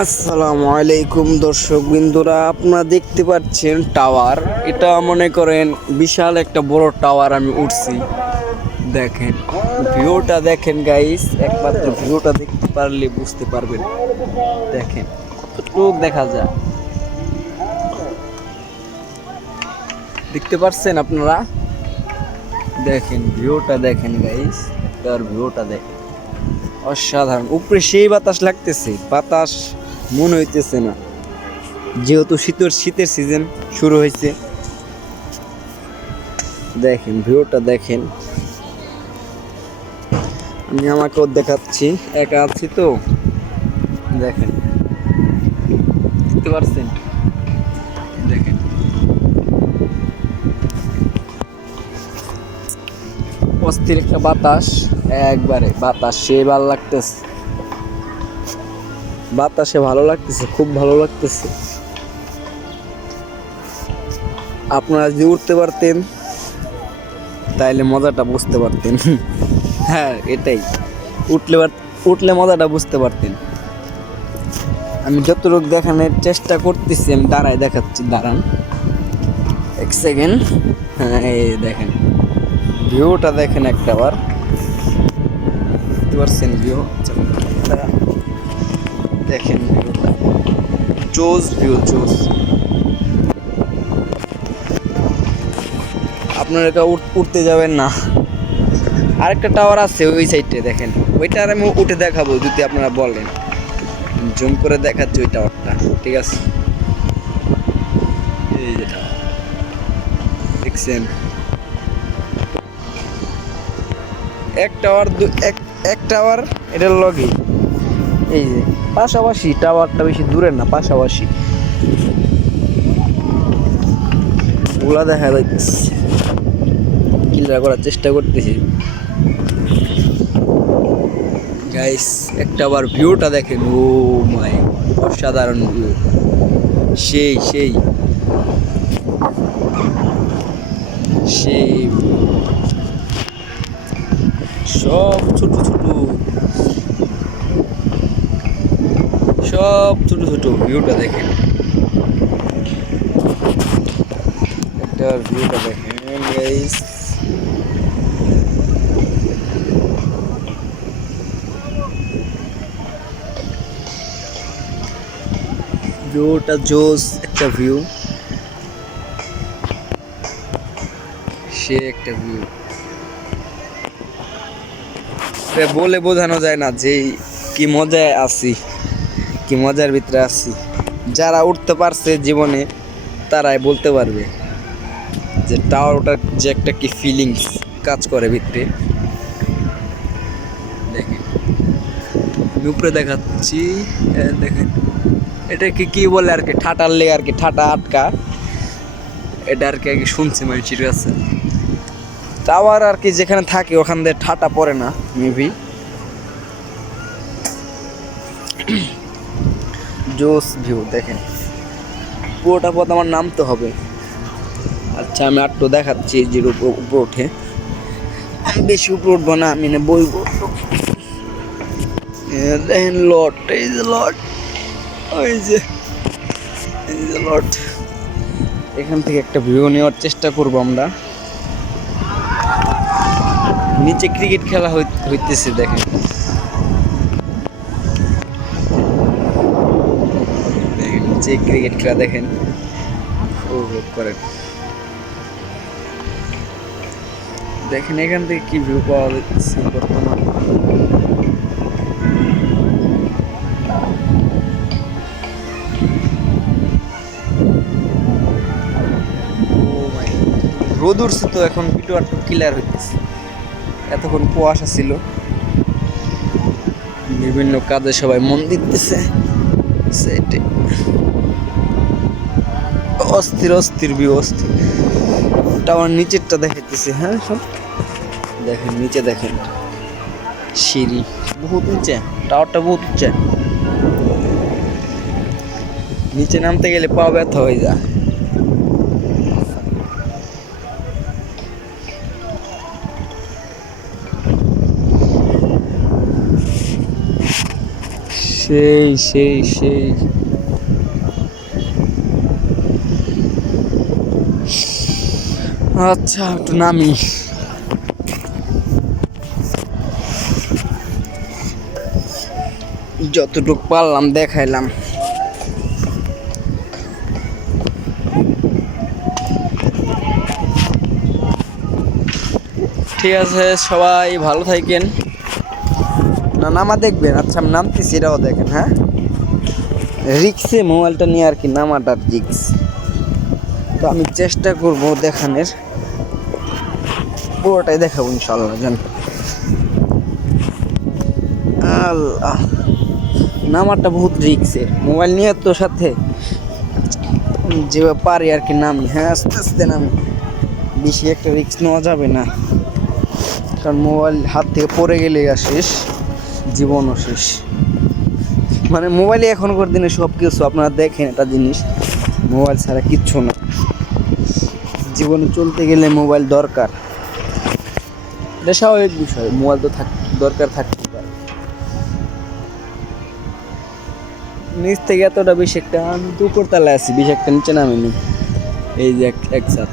আসসালামু আলাইকুম দর্শক বিন্দুরা, আপনারা দেখতে পাচ্ছেন টাওয়ার। এটা মনে করেন বিশাল একটা বড় টাওয়ার আমি উঠছি। দেখেন ভিউটা, দেখেন গাইস, একমাত্র ভিউটা দেখতে পারলে বুঝতে পারবেন। দেখেন কতটুক দেখা যায়, দেখতে পাচ্ছেন আপনারা? দেখেন ভিউটা, দেখেন গাইস, তার ভিউটা দেখেন, অসাধারণ। উপরে সেই বাতাস লাগতেছে, বাতাস মনে হইতেছে না, যেহেতু শীতের সিজন শুরু হয়েছে। দেখেন ভিউটা দেখেন, আমি আমাকেও দেখাচ্ছি, একা আছি তো। দেখেন, দেখতে পাচ্ছেন? দেখেন অস্থির একটা বাতাস, একবারে বাতাস সে ভালো লাগতেছে, বাতাসে ভালো লাগতেছে, খুব ভালো লাগতেছে। আপনারা যদি উঠতে পারতেন তাইলে মজাটা বুঝতে পারতেন। হ্যাঁ, এটাই, উঠলে মজাটা বুঝতে পারতেন। আমি যতটুকু দেখানোর চেষ্টা করতেছি, আমি দাঁড়ায় দেখাচ্ছি, দাঁড়ান এক সেকেন্ড। হ্যাঁ, এই দেখেন ভিউটা দেখেন একটা বার, বুঝতে পারছেন? ভিউ দেখেন, ভিউটা জোস, ভিউ জোস। আপনারা এটা উঠতে যাবেন না, আরেকটা টাওয়ার আছে ওই সাইডে, দেখেন ওইটা আর আমি উঠে দেখাবো যদি আপনারা বলেন। জুম করে দেখাচ্ছি ওই টাওয়ারটা, ঠিক আছে? এই যে টাওয়ার দেখছেন, এক টাওয়ার এটার লগে, এই যে পাশাপাশি, টাওয়ারটা বেশি দূরে না, পাশাপাশি ওগুলা দেখা যাইতেছে। ক্লিয়ার করার চেষ্টা করতেছি গাইস, একটা আবার ভিউটা দেখেন, ও মাই, অসাধারণ ভিউ, সেই সেই সেই সব ছোট ছোট, সব ছোট ছোট, ভিউটা দেখেন, একটা ভিউটা দেখেন গাইস। ভিউটা জোস, একটা ভিউ, সে একটা ভিউ, বলে বোঝানো যায় না যে কি মজায় আছি, কি মজার ভিতরে আছি। যারা উঠতে পারছে জীবনে তারাই বলতে পারবে যে টাওয়ার ওঠার যে একটা কি ফিলিংস কাজ করে ভিতরে। দেখেন আমি উপরে দেখাচ্ছি, দেখেন এটা কি বলে আর কি, ঠাটার লেগে আর কি, ঠাটা আটকা, এটা আর কি শুনছি মানুষের কাছে। টাওয়ার আর কি যেখানে থাকে ওখান দিয়ে ঠাটা পড়ে না মেবি। জোস ভিউ দেখেন, পুরোটা পথ আমার নামতে হবে। আচ্ছা আমি আটটু দেখাচ্ছি, যে উপর উঠে, আমি বেশি উপর উঠবো না, আমি বইব। দেখেন লট, এই যে লট, ওই যে এই যে লট, এখান থেকে একটা ভিউ নেওয়ার চেষ্টা করবো আমরা। নিচে ক্রিকেট খেলা হইতেছে, দেখেন দেখেন নিচে ক্রিকেট খেলা, দেখেন উপভোগ করেন। দেখেন এখান থেকে কি ভিউ পাওয়া যাচ্ছে বর্তমান। রোদ উঠছে তো এখন ভিডিও একটু ক্লিয়ার হইতেছে, এতক্ষণ কুয়াশা ছিল। বিভিন্ন কাজে সবাই মন দিতেছে, সেটাই অস্থির অস্থির ভিউ, অস্থির। টাওয়ার নিচেরটা দেখাইতেছে, হ্যাঁ সব দেখেন, নিচে দেখেন সিঁড়ি, বহুত নিচে, টাওয়ারটা বহুত উঁচা, নিচে নামতে গেলে পা ব্যথা হয়ে যায়। সেই সেই সেই আচ্ছা একটু নামি। যতটুকু পারলাম দেখাইলাম। ঠিক আছে, সবাই ভালো থাকেন। না নামা দেখবেন? আচ্ছা আমি নামতেছি, এটাও দেখেন। হ্যাঁ, রিক্সে মোবাইলটা নিয়ে আর কি নামাটার রিক্স, তো আমি চেষ্টা করব দেখানোর, পুরোটাই দেখাবো ইনশাল্লাহ। জান আল্লাহ, নামাটা বহুত রিক্সের, মোবাইল নিয়ে তো সাথে যেভাবে পারি আর কি নামি। হ্যাঁ আস্তে আস্তে নামি, বেশি একটা রিক্স নেওয়া যাবে না, কারণ মোবাইল হাত থেকে পড়ে গেলে শেষ, জীবনও শেষ। মানে মোবাইলে এখনকার দিনে সব কিছু, আপনারা দেখেন একটা জিনিস, মোবাইল ছাড়া কিচ্ছু না। জীবনে চলতে গেলে মোবাইল দরকার, এটা স্বাভাবিক বিষয়, মোবাইল তো দরকার থাকতে পারে। নিচ থেকে এতটা বেশি একটা, আমি দুপুরতলায় আছি, বেশি একটা নিচে নামিনি। এই যে একসাথ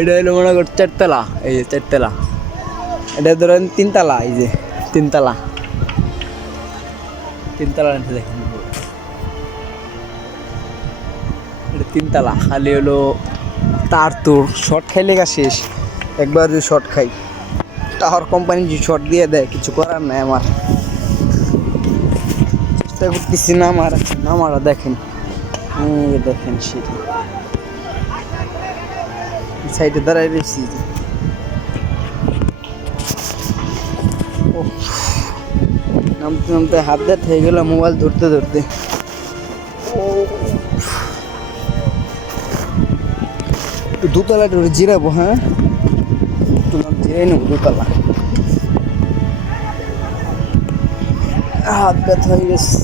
এটা হলো মনে কর 4 তলা, এই যে 4 তলা, এটা ধরেন 3 তলা, এই যে 3 তলা, 3 তলা দেখেন, এটা 3 তলা। খালি হলো তার তোর শর্ট খাইলে গা শেষ, একবার যদি শর্ট খাই, টাওয়ার কোম্পানি যে শর্ট দিয়ে দেয়, কিছু করার নাই আমার। চেষ্টা করতেছি নামারা দেখেন, দেখেন সেটা সাইডে দাঁড়াই রয়েছি। নামতে নামতে হাত দিয়ে থেকে গেল মোবাইল ধরতে ধরতে। একটু দোতলায় একটু জিরাবো। হ্যাঁ একটু জিরাই নেবো দোতলা, হাত ব্যথা হয়ে গেছে।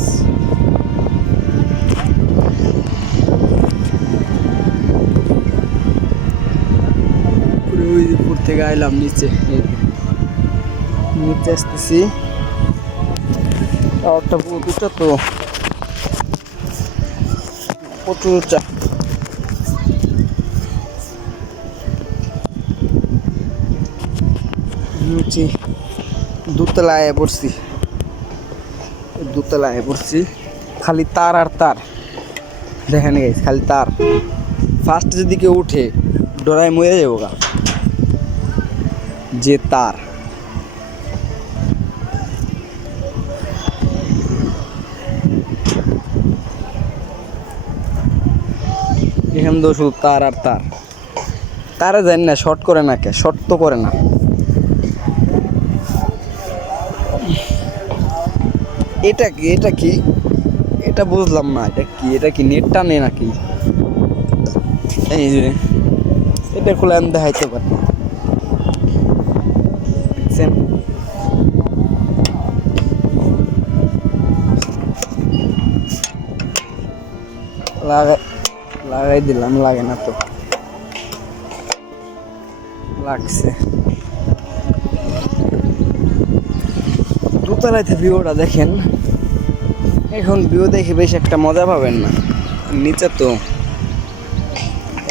উপর থেকে আইলাম নিচে, নিচে আসতেছি। টাওয়ারটা বহুত উঁচা, তো প্রচুর উঁচা। নিচে দোতলায় পড়ছি, দোতলায় পড়ছি, খালি তার আর তার। দেখেন গাইস, খালি তার। ফার্স্ট যদি কেউ উঠে ডরায় মরে যাবো গা, যে তার। এখানে তো শুধু তার আর তার, তারা জানি না শর্ট করে না, কে শর্ট তো করে না। এটা কি, এটা কি, এটা বুঝলাম না, এটা কি, এটা কি নেট টানে নাকি? এই যে এটা খুলে আমি দেখাইতে পারি, দেখছেন? লাগাই দিলাম, লাগে না তো, লাগছে। দোতলাতে ভিউটা দেখেন। এখন ভিউ দেখে বেশ একটা মজা পাবেন না, নিচে তো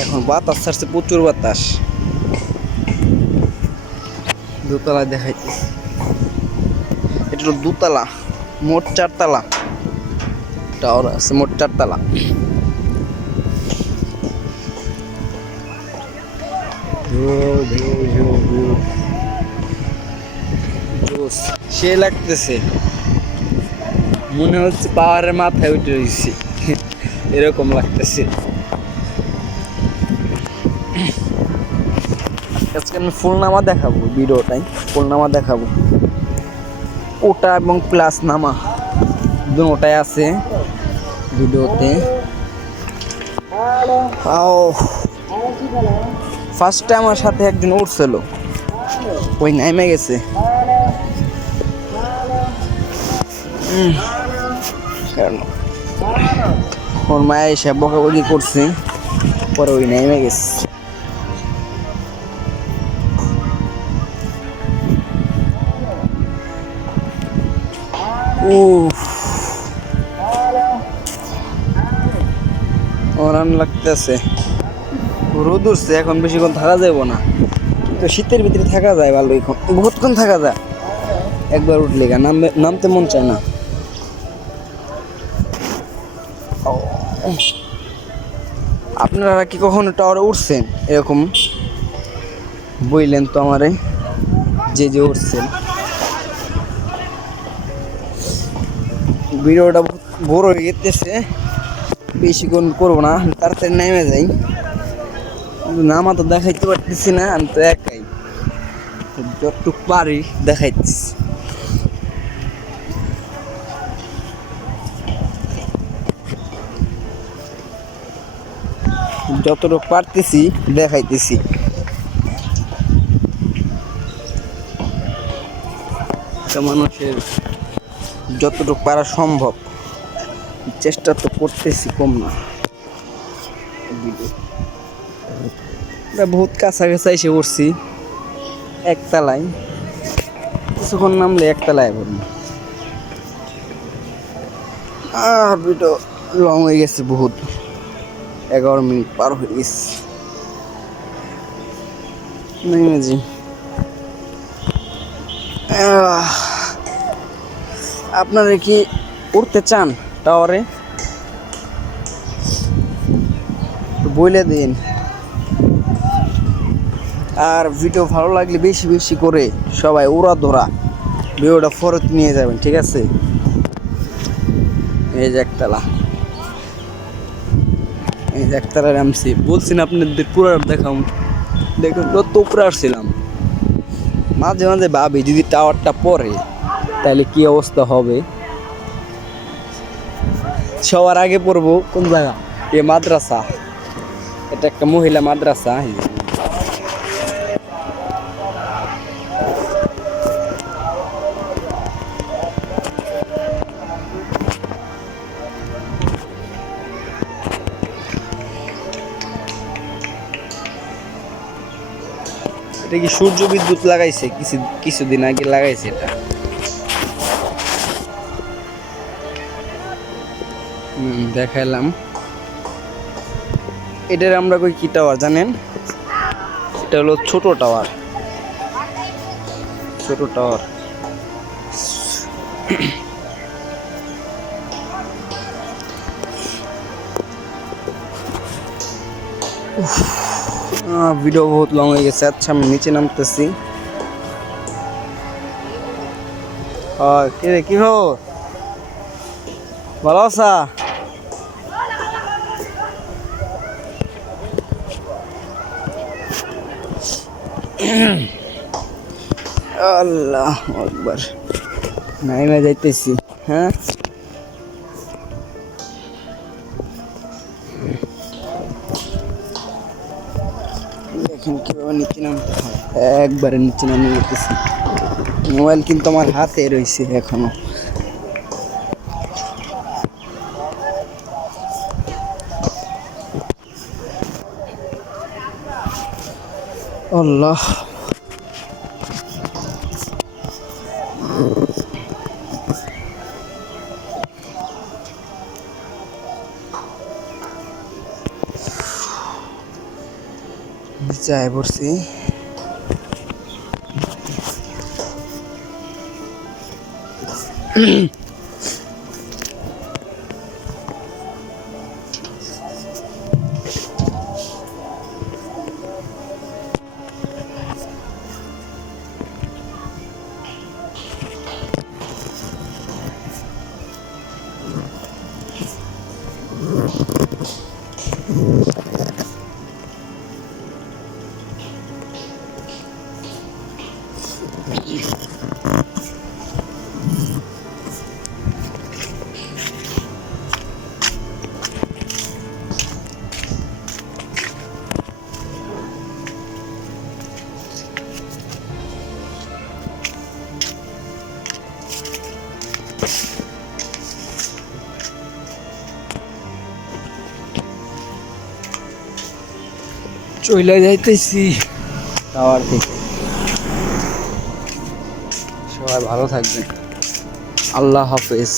এখন বাতাস ছাড়ছে, প্রচুর বাতাস। দোতলায় দেখাইতেছি, এটা হলো দোতলা, মোট 4 তলা টাওয়ার আছে, মোট 4 তলা। সে লাগতেছে, মনে হচ্ছে পাহাড়ের মাথায় উঠে রয়েছি, এরকম লাগতেছে। আজকে আমি ফুল নামা দেখাবো, ভিডিওটাই ফুল নামা দেখাবো, ওটা এবং প্লাস নামা দুটোটাই আছে ভিডিওতে। ফার্স্টে আমার সাথে একজন উঠছিল, ওই নামে গেছে। ওর মায়া এসে বকাবকি করছে, পরে ওই নেমে গেছে। উফ, অরান লাগতেছে। রোদ উঠছে, এখন বেশিক্ষণ থাকা যাবো না, কিন্তু শীতের ভিতরে থাকা যায় ভালো, এখন বহুতক্ষণ থাকা যায়। একবার উঠলে নামতে মন চায় না। আপনারা কি কখনো টাওয়ারে উঠছেন এরকম? বললেন তো আমারে যে উঠছেন। ভিডিওটা বড় হয়ে গেছে, বেশিক্ষণ করবো না, তাড়াতাড়ি নেমে যাই। কিন্তু নামা তো দেখাইতে পারতেছি না, আমি তো একাই, যতটুক পারি দেখাইতেছি। যতটুকু পারতেছি দেখাইতেছি। মানুষের যতটুকু পারা সম্ভব চেষ্টা তো করতেছি, কম না। বহুত কাছাকাছি এসে পড়ছি, একতলায়, কিছুক্ষণ নামলে একতলায় পড়ি। আর ভিডিও লং হয়ে গেছে বহুত, 11 মিনিট পার হয়ে গেছে। নেমেছি। আপনারা কি উঠতে চান টাওয়ারে? বলে দিন। আর ভিডিও ভালো লাগলে বেশি বেশি করে সবাই উড়া ধরা ভিডিওটা ফরত নিয়ে যাবেন, ঠিক আছে? এই যে একতলা, এই যে একতলা নামছি, বলছি না আপনাদের পুরো দেখাম। দেখুন কত উপরে আসছিলাম। মাঝে মাঝে ভাবি যদি টাওয়ারটা পড়ে তাহলে কি অবস্থা হবে। সবার আগে পড়বো কোন জায়গা? এ মাদ্রাসা, এটা একটা মহিলা মাদ্রাসা। এটা কি সূর্য বিদ্যুৎ লাগাইছে? কিছুদিন আগে লাগাইছে এটা। দেখাইলাম। এটার আমরা কই কি টাওয়ার জানেন? এটা হলো ছোট টাওয়ার, ছোট টাওয়ার। ভিডিও বহুত লং হয়ে গেছে। আচ্ছা, আমি নিচে নামতেছি। কি রে, কি খবর? ভালো আছা? আল্লাহ আকবার, নাইমে যাইতেছি। হ্যাঁ, দেখেন কিভাবে নিচে নামতে হয়। একবারে নিচে নামে যেতেছি। মোবাইল কিন্তু আমার হাতে রয়েছে এখনো। আল্লাহ, যাই পড়ছি। চলে যাইতেছি টাওয়ার থেকে। সবাই ভালো থাকবেন। আল্লাহ হাফেজ।